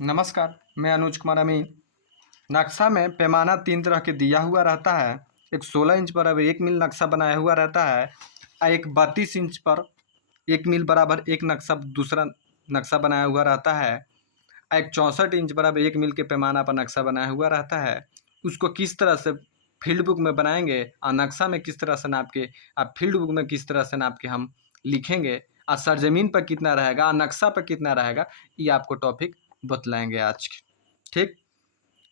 नमस्कार, मैं अनुज कुमार अमीन। नक्शा में पैमाना 3 तरह के दिया हुआ रहता है। एक 16 इंच बराबर 1 मील नक्शा बनाया हुआ रहता है और एक 32 इंच पर 1 मील बराबर एक नक्शा दूसरा नक्शा बनाया हुआ रहता है और एक 64 इंच बराबर 1 मील के पैमाना पर नक्शा बनाया हुआ रहता है। उसको किस तरह से फील्ड बुक में बनाएंगे और नक्शा में किस तरह से नाप के और फील्ड बुक में किस तरह से नाप के हम लिखेंगे और सरजमीन पर कितना रहेगा और नक्शा पर कितना रहेगा, ये आपको टॉपिक बतलाएंगे आज के। ठीक,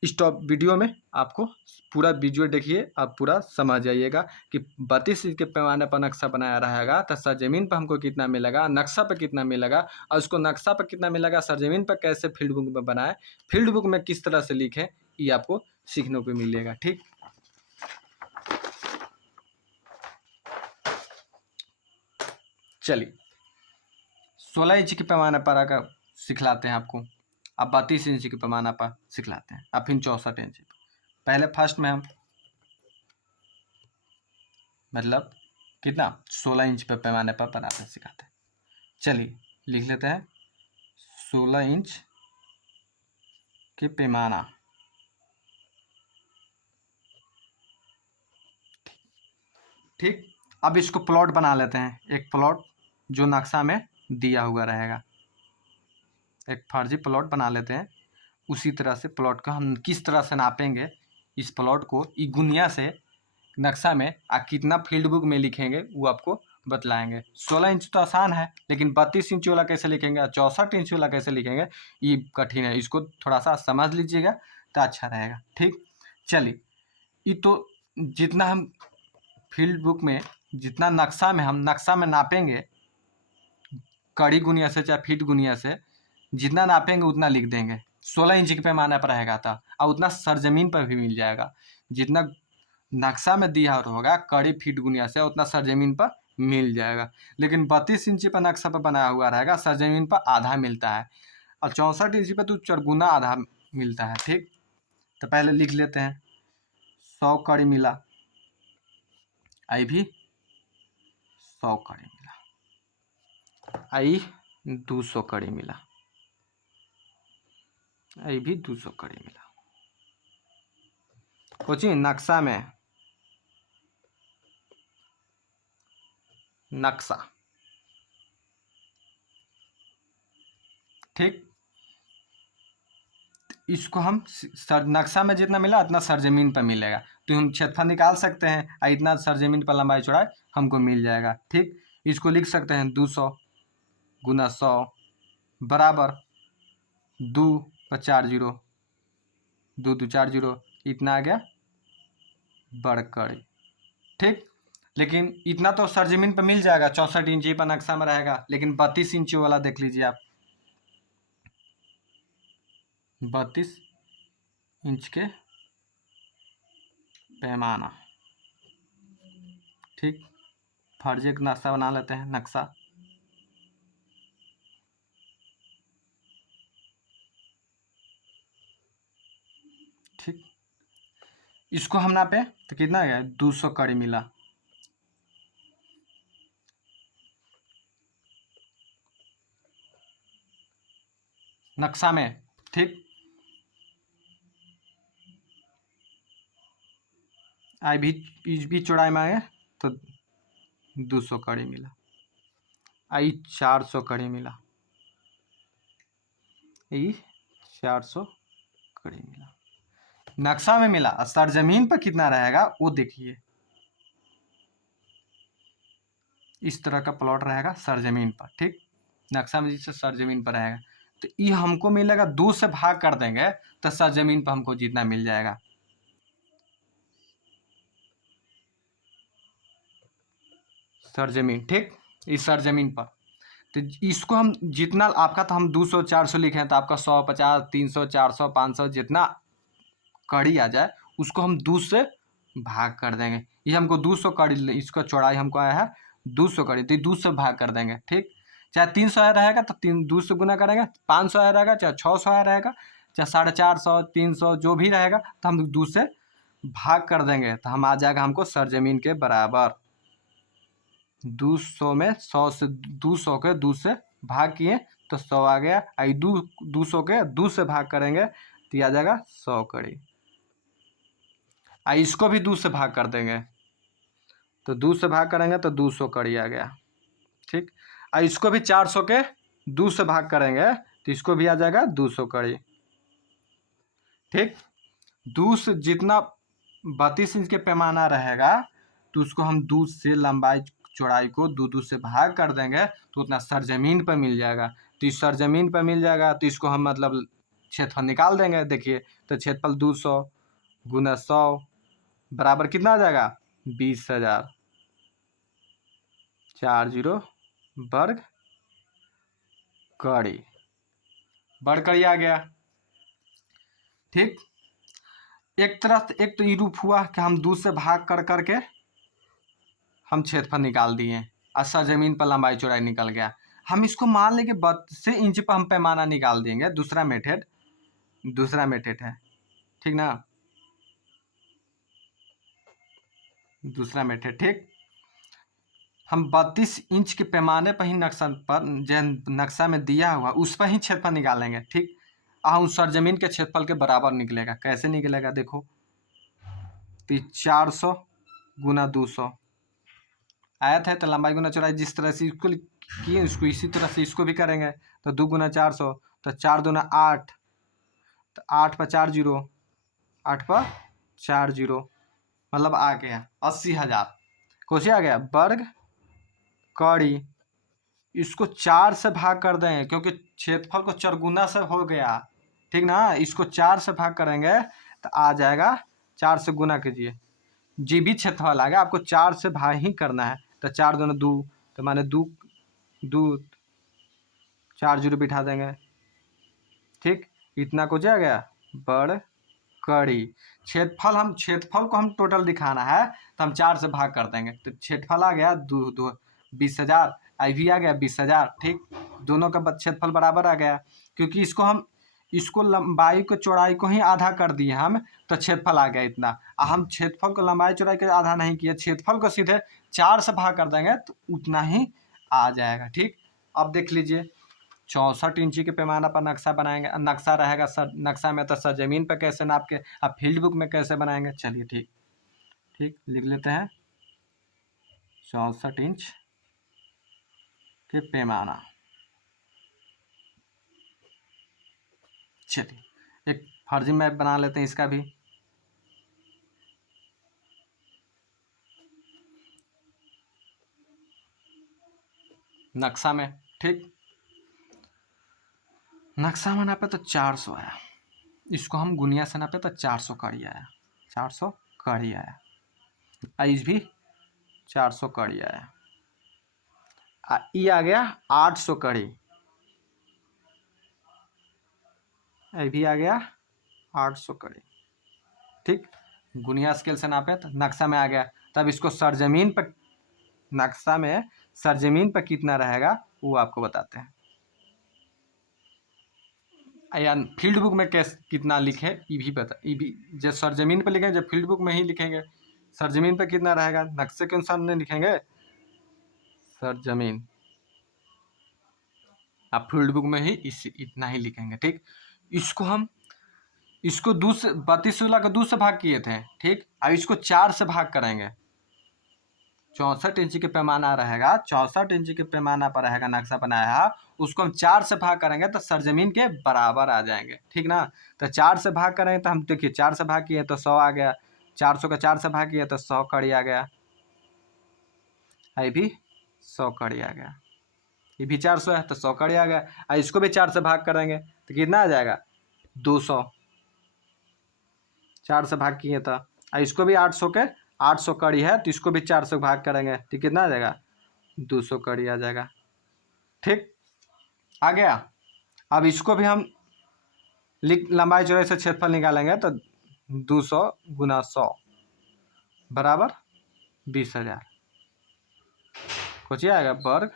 इस टॉप वीडियो में आपको पूरा वीडियो देखिए, आप पूरा समझ जाइएगा कि 32 इंच के पैमाने पर नक्शा बनाया रहेगा तो सरजमीन पर हमको कितना मिलेगा, नक्शा पर कितना मिलेगा और उसको नक्शा पर कितना मिलेगा, सरजमीन पर कैसे फील्ड बुक में बनाए, फील्ड बुक में किस तरह से लिखें, ये आपको सीखने को मिलेगा। ठीक, चलिए 16 इंच के पैमाने पर आकर सिखलाते हैं आपको। अब 32 इंच के पैमाना पर सिखलाते हैं, अब फिर 64 इंच। पहले फर्स्ट में हम मतलब कितना 16 इंच पर पैमाने पर बनाते सिखाते हैं। चलिए लिख लेते हैं 16 इंच के पैमाना। ठीक, अब इसको प्लॉट बना लेते हैं, एक प्लॉट जो नक्शा में दिया हुआ रहेगा, एक फर्जी प्लॉट बना लेते हैं। उसी तरह से प्लॉट का हम किस तरह से नापेंगे, इस प्लॉट को ई गुनिया से नक्शा में कितना फील्ड बुक में लिखेंगे वो आपको बतलाएंगे। 16 इंच तो आसान है, लेकिन 32 इंच वाला कैसे लिखेंगे, 64 इंच वाला कैसे लिखेंगे, ये कठिन है। इसको थोड़ा सा समझ लीजिएगा तो अच्छा रहेगा। ठीक, चलिए ये तो जितना हम फील्ड बुक में जितना नक्शा में नापेंगे, कड़ी गुनिया से चाहे फीट गुनिया से जितना नापेंगे उतना लिख देंगे। 16 इंच के पैमाने पर रहेगा था और उतना सरजमीन पर भी मिल जाएगा। जितना नक्शा में दिया होगा कड़ी फीट गुनिया से उतना सरजमीन पर मिल जाएगा। लेकिन 32 इंच पर नक्शा पर बनाया हुआ रहेगा, सरजमीन पर आधा मिलता है और 64 इंच पर तो चरगुना आधा मिलता है। ठीक, तो पहले लिख लेते हैं 100 कड़ी मिला, आई भी 100 कड़ी मिला, आई 200 कड़ी मिला, आई भी 200 कड़ी मिला। सोचिए नक्शा में नक्शा। ठीक, इसको हम नक्शा में जितना मिला उतना सरजमीन पर मिलेगा, तो हम क्षेत्रफल निकाल सकते हैं और इतना सरजमीन पर लंबाई चौड़ाई हमको मिल जाएगा। ठीक, इसको लिख सकते हैं 200 गुना 100 बराबर 2 पर 4 जीरो, 2 2 4 जीरो, इतना आ गया बड़कड़ी। ठीक, लेकिन इतना तो सरजमीन पर मिल जाएगा, 64 इंची पर नक्शा में रहेगा। लेकिन 32 इंची वाला देख लीजिए आप, 32 इंच के पैमाना। ठीक, फर्जी का नक्शा बना लेते हैं, नक्शा ठीक, इसको हम नापे तो कितना गया 200 कड़ी मिला। नक्शा में। ठीक, आई भी चौड़ाई में आए तो 200 कड़ी मिला, आई 400 कड़ी मिला, ये 400 कड़ी मिला। नक्शा में मिला, सरजमीन पर कितना रहेगा वो देखिए। इस तरह का प्लॉट रहेगा सरजमीन पर। ठीक, नक्शा में जिससे सरजमीन पर रहेगा तो ये हमको मिलेगा 2 से भाग कर देंगे तो सरजमीन पर हमको जितना मिल जाएगा। सरजमीन। ठीक, इस सरजमीन पर तो इसको हम जितना आपका तो हम 200 400 लिखे हैं, तो आपका 100 50 300 400 500 जितना कड़ी आ जाए उसको हम 2 से भाग कर देंगे। ये हमको 200 कड़ी, इसका चौड़ाई हमको आया है 200 कड़ी, तो 2 से भाग कर देंगे। ठीक, चाहे 300 आया रहेगा तो 2 से गुना करेंगे, 500 आया रहेगा, चाहे 600 आया रहेगा, चाहे 450 300 जो भी रहेगा तो हम 2 से भाग कर देंगे तो हम आ जाएगा हमको सरजमीन के बराबर। 200 में 100 से 200 के 2 से भाग किए तो 100 आ गया। आई 200 के 2 से भाग करेंगे तो आ जाएगा 100 कड़ी। आई इसको भी 2 से भाग कर देंगे तो 2 से भाग करेंगे तो 200 कड़ी आ गया। ठीक, आई इसको भी 400 के 2 से भाग करेंगे तो इसको भी आ जाएगा 200 कड़ी। ठीक, 2 से जितना 32 इंच के पैमाना रहेगा तो उसको हम 2 से लंबाई चौड़ाई को 2 से भाग कर देंगे तो उतना सरजमीन पर मिल जाएगा। तो इस सरजमीन पर मिल जाएगा तो इसको हम मतलब क्षेत्रफल निकाल देंगे। देखिए तो क्षेत्रफल 200 गुना 100 बराबर कितना आ जाएगा 20,000 40 वर्ग कड़ी। वर्ग कड़ी आ गया। ठीक, एक तरफ एक तो ये रूप हुआ कि हम 2 से भाग कर करके हम क्षेत्रफल निकाल दिए और सरजमीन पर लंबाई चौड़ाई निकल गया। हम इसको मान लें कि 32 इंच पर हम पैमाना निकाल देंगे। दूसरा मेथड है। ठीक ना, दूसरा मेथड। ठीक, हम 32 इंच के पैमाने पर ही नक्शा में दिया हुआ उस पर ही क्षेत्रफल निकालेंगे। ठीक, हम सरजमीन के क्षेत्रफल के बराबर निकलेगा। कैसे निकलेगा देखो, तो 400 गुना 200 आया था। तो लंबाई गुना चौड़ाई जिस तरह से इसको किए इसको इसी तरह से इसको भी करेंगे। तो 2 गुना 400 तो 4 दूना 8 तो 8 पर 4 जीरो 8 पर 4 जीरो मतलब आ गया 80,000 कुछ आ गया वर्ग कड़ी। इसको 4 से भाग कर देंगे क्योंकि क्षेत्रफल को चरगुना से हो गया। ठीक ना, इसको 4 से भाग करेंगे तो आ जाएगा 4 से गुना कीजिए जी भी क्षेत्रफल आ गया। आपको 4 से भाग ही करना है। तो 4 दूना 2 तो माने 2 4 जीरो बिठा देंगे। ठीक, इतना कुछ आ गया वर्ग कड़ी। क्षेत्रफल को हम टोटल दिखाना है तो हम 4 से भाग कर देंगे। तो क्षेत्रफल आ गया 20,000 आई भी आ गया 20,000। ठीक, दोनों का क्षेत्रफल बराबर आ गया क्योंकि इसको लंबाई को चौड़ाई को ही आधा कर दिए हम तो क्षेत्रफल आ गया इतना। हम क्षेत्रफल को लंबाई चौड़ाई के आधा नहीं किए, क्षेत्रफल को सीधे 4 से भाग कर देंगे तो उतना ही आ जाएगा। ठीक, अब देख लीजिए 64 इंची के पैमाना पर नक्शा बनाएंगे। नक्शा रहेगा नक्शा में तो सरजमीन पर कैसे नाप के अब फील्ड बुक में कैसे बनाएंगे। चलिए ठीक लिख लेते हैं 64 इंच के पैमाना। चलिए एक फर्जी मैप बना लेते हैं इसका भी। नक्शा में ठीक, नक्शा में नापे तो 400 आया, इसको हम गुनिया से नापे तो 400 कड़ी आया। 400 कड़ी आया, इस भी 400 कड़ी आया। ये आ गया 800 कड़ी, ये भी आ गया 800 कड़ी। ठीक, गुनिया स्केल से नापे तो नक्शा में आ गया। तब इसको सरजमीन पर नक्शा में सरजमीन पर कितना रहेगा वो आपको बताते हैं। या फील्ड बुक में कैसे कितना लिखे ये भी बता, ये भी जब सरजमीन पर लिखेंगे जब फील्ड बुक में ही लिखेंगे सरजमीन पर कितना रहेगा नक्शे के अनुसार नहीं लिखेंगे सरजमीन, आप फील्ड बुक में ही इतना ही लिखेंगे। ठीक, इसको 32 का 2 से भाग किए थे। ठीक, अब इसको 4 से भाग करेंगे। 64 इंच के पैमाना रहेगा, 64 इंच के पैमाना पर रहेगा नक्शा बनाया, उसको हम 4 से भाग करेंगे तो सरजमीन के बराबर आ जाएंगे। ठीक ना, तो 4 से भाग करेंगे तो हम देखिए 4 से भाग किए तो 100 आ गया, 400 का 4 से भाग किया तो 100 कड़ी आ गया, ये भी 100 कड़ी आ गया, ये भी 400 है तो 100 कड़ी आ गया। और इसको भी 4 से भाग करेंगे तो कितना आ जाएगा 200, 4 से भाग किए तो। और इसको भी 800 कड़ी है तो इसको भी 4 से भाग करेंगे तो कितना आ जाएगा 200 कड़ी आ जाएगा। ठीक, आ गया। अब इसको भी हम लंबाई चौड़ाई से क्षेत्रफल निकालेंगे तो 200 गुना 100 बराबर 20,000 कुछ आएगा वर्ग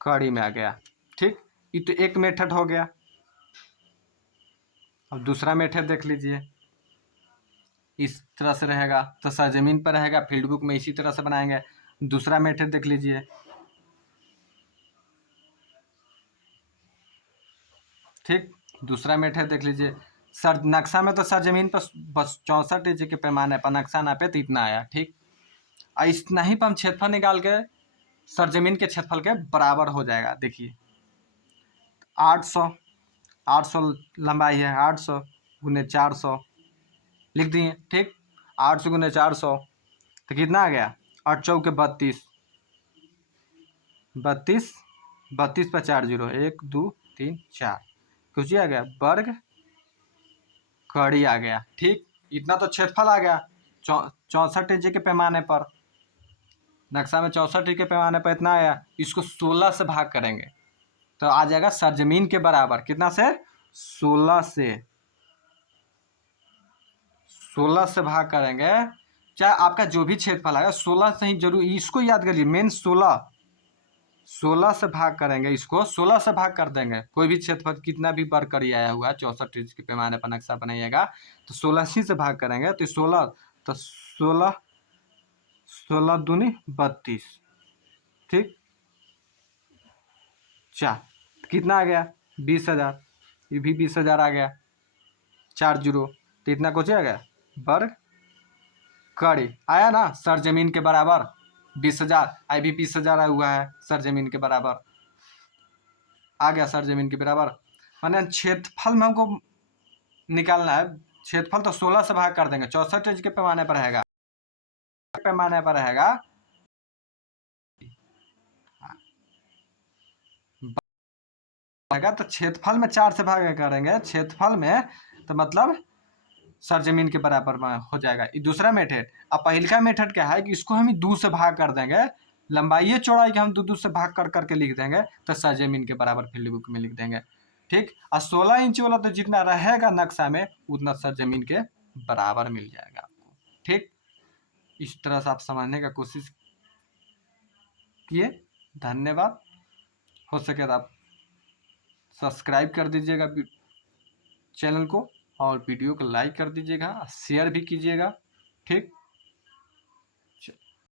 कड़ी में आ गया। ठीक, ये तो एक मेथड हो गया। अब दूसरा मेथड देख लीजिए, इस तरह से रहेगा तो सरजमीन पर रहेगा, फील्ड बुक में इसी तरह से बनाएंगे। दूसरा मेथड देख लीजिए, ठीक, दूसरा मेथड देख लीजिए। सर नक्शा में तो सर जमीन पर बस 64 इंच के पैमाने पर नक्शा नापे तो इतना आया। ठीक, और इतना ही पर हम क्षेत्रफल निकाल के सर जमीन के क्षेत्रफल के बराबर हो जाएगा। देखिए 800 लंबाई है, 800 गुने 400 लिख दिए। ठीक, 800 गुने 400 तो कितना आ गया, 8 चौके 32, 32 32 पर 4 जीरो, 1 2 3 4, कुछ आ गया वर्ग कड़ी आ गया। ठीक, इतना तो क्षेत्रफल आ गया 64 इंच के पैमाने पर। नक्शा में 64 इंच के पैमाने पर इतना आया। इसको 16 से भाग करेंगे तो आ जाएगा सरजमीन के बराबर। कितना से, 16 से। 16 से भाग करेंगे, चाहे आपका जो भी क्षेत्रफल आएगा 16 से ही जरूर, इसको याद करिए मेन 16 से भाग करेंगे। इसको 16 से भाग कर देंगे। कोई भी क्षेत्रफल कितना भी वर्ग करी आया हुआ है 64 इंच के पैमाने पर नक्शा बनाइएगा तो 16 ही से भाग करेंगे तो 16 तो 16 दूनी 32। ठीक, 4 कितना आ गया, 20,000। ये भी 20,000 आ गया, 4 जीरो तो इतना कुछ आ गया वर्ग कड़ी आया ना सर जमीन के बराबर। 20,000 आई भी 20,000 आया हुआ है सर जमीन के बराबर आ गया। सर जमीन के बराबर माने क्षेत्रफल में हमको निकालना है। क्षेत्रफल तो 16 से भाग कर देंगे, 64 इंच के पैमाने पर रहेगा, पैमाने पर रहेगा तो क्षेत्रफल में 4 से भाग करेंगे। क्षेत्रफल में तो मतलब सर जमीन के बराबर में हो जाएगा। ये दूसरा मेथड। अब पहला मेथड क्या है कि इसको हम 2 से भाग कर देंगे, लंबाई चौड़ाई के हम 2 से भाग कर करके लिख देंगे तो सर जमीन के बराबर फील्ड बुक में लिख देंगे। ठीक, और 16 इंच वाला तो जितना रहेगा नक्शा में उतना सर जमीन के बराबर मिल जाएगा आपको। ठीक, इस तरह से आप समझने का कोशिश किए। धन्यवाद। हो सके तो आप सब्सक्राइब कर दीजिएगा चैनल को और वीडियो को लाइक कर दीजिएगा, शेयर भी कीजिएगा। ठीक।